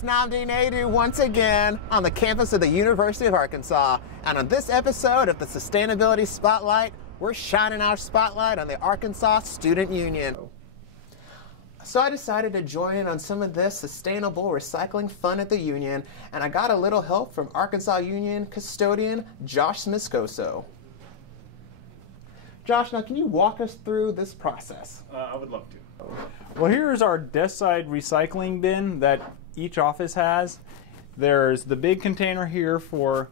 it's Namdi Naidu once again on the campus of the University of Arkansas. And on this episode of the Sustainability Spotlight, we're shining our spotlight on the Arkansas Student Union. So I decided to join in on some of this sustainable recycling fun at the Union, and I got a little help from Arkansas Union custodian Josh Moscoso. Josh, now can you walk us through this process? I would love to. Well, here's our desk side recycling bin that each office has. There's the big container here for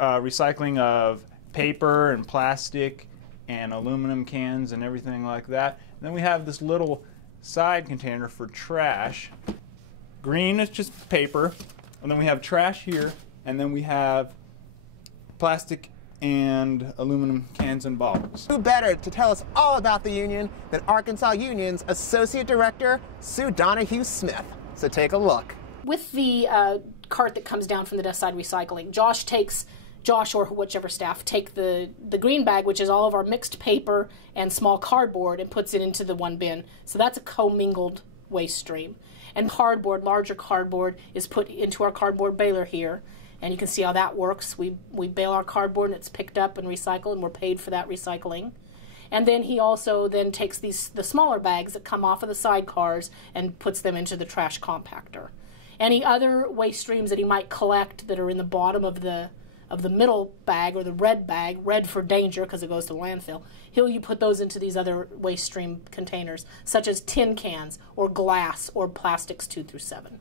recycling of paper and plastic and aluminum cans and everything like that. And then we have this little side container for trash. Green is just paper, and then we have trash here, and then we have plastic and aluminum cans and bottles. Who better to tell us all about the union than Arkansas Union's Associate Director, Sue Donohue Smith. So take a look. With the cart that comes down from the desk side recycling, Josh or whichever staff take the green bag, which is all of our mixed paper and small cardboard, and puts it into the one bin. So that's a commingled waste stream. And cardboard, larger cardboard, is put into our cardboard baler here. And you can see how that works. We bale our cardboard and it's picked up and recycled, and we're paid for that recycling. And then he also then takes the smaller bags that come off of the sidecars and puts them into the trash compactor. Any other waste streams that he might collect that are in the bottom of the middle bag, or the red bag, red for danger because it goes to landfill, you put those into these other waste stream containers, such as tin cans or glass or plastics 2 through 7.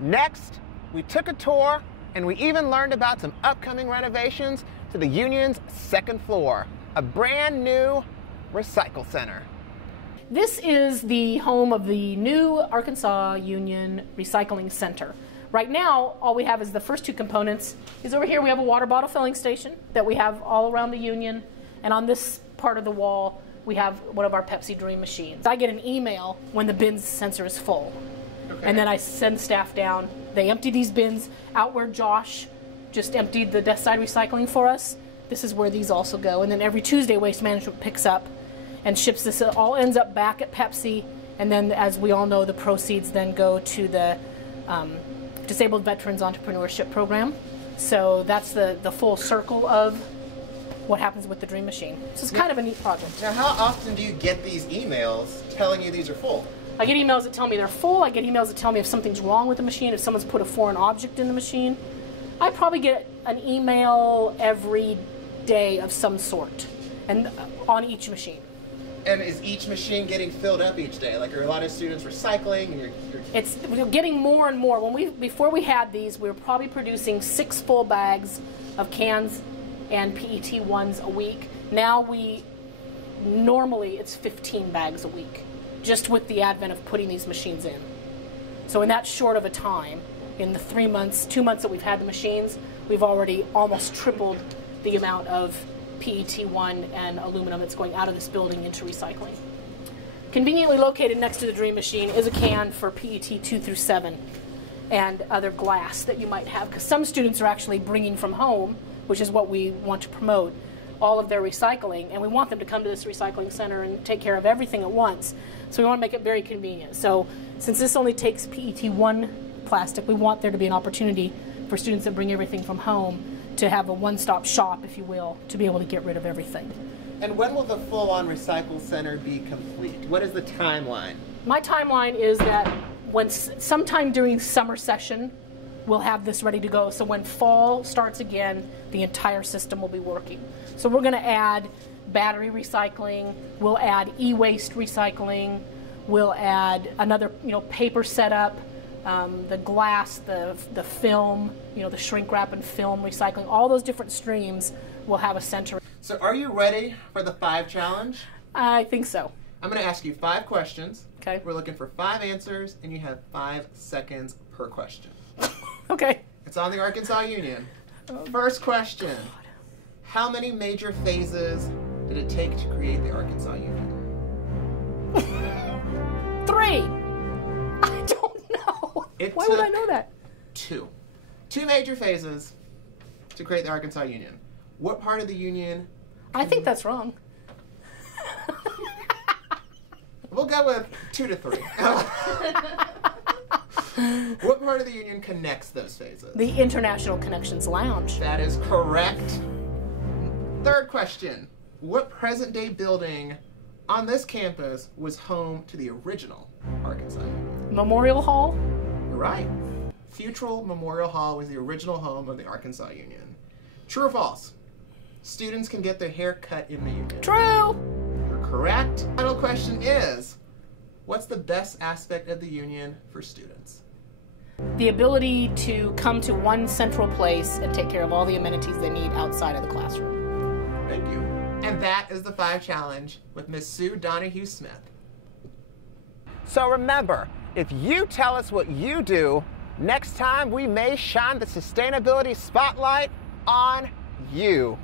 Next, we took a tour, and we even learned about some upcoming renovations to the Union's second floor, a brand new recycle center. This is the home of the new Arkansas Union Recycling Center. Right now, all we have is the first two components. Is over here we have a water bottle filling station that we have all around the Union, and on this part of the wall we have one of our Pepsi Dream machines. I get an email when the bin sensor is full. Okay. And then I send staff down. They empty these bins out where Josh just emptied the desk side recycling for us. This is where these also go. And then every Tuesday, Waste Management picks up and ships this. It all ends up back at Pepsi. And then, as we all know, the proceeds then go to the Disabled Veterans Entrepreneurship Program. So that's the full circle of what happens with the Dream Machine. So it's kind of a neat project. Now, how often do you get these emails telling you these are full? I get emails that tell me they're full. I get emails that tell me if something's wrong with the machine, if someone's put a foreign object in the machine. I probably get an email every day of some sort, and on each machine. And is each machine getting filled up each day? Like, are a lot of students recycling? And we're getting more and more. Before we had these, we were probably producing 6 full bags of cans and PET ones a week. Now normally it's 15 bags a week, just with the advent of putting these machines in. So in that short of a time, in the 2 months that we've had the machines, we've already almost tripled the amount of PET1 and aluminum that's going out of this building into recycling. Conveniently located next to the Dream Machine is a can for PET 2 through 7 and other glass that you might have, because some students are actually bringing from home, which is what we want to promote, all of their recycling, and we want them to come to this recycling center and take care of everything at once. So we want to make it very convenient. So since this only takes PET1 plastic, we want there to be an opportunity for students that bring everything from home to have a one-stop shop, if you will, to be able to get rid of everything. And when will the full-on recycle center be complete? What is the timeline? My timeline is that sometime during summer session, we'll have this ready to go. So when fall starts again, the entire system will be working. So we're going to add battery recycling, we'll add e-waste recycling, we'll add another paper setup, the glass, the film, the shrink wrap and film recycling, all those different streams will have a center. So are you ready for the 5 challenge? I think so. I'm going to ask you 5 questions. Okay. We're looking for 5 answers, and you have 5 seconds per question. Okay. It's on the Arkansas Union. First question. How many major phases did it take to create the Arkansas Union? 3. I don't know. Why would I know that? 2. 2 major phases to create the Arkansas Union. What part of the Union? I think that's wrong. We'll go with 2 to 3. What part of the union connects those phases? The International Connections Lounge. That is correct. Third question. What present-day building on this campus was home to the original Arkansas Union? Memorial Hall. You're right. Futrell Memorial Hall was the original home of the Arkansas Union. True or false? Students can get their hair cut in the union. True. You're correct. Final question is, what's the best aspect of the union for students? The ability to come to one central place and take care of all the amenities they need outside of the classroom. Thank you. And that is the 5 challenge with Miss Sue Donohue Smith. So remember, if you tell us what you do, next time we may shine the sustainability spotlight on you.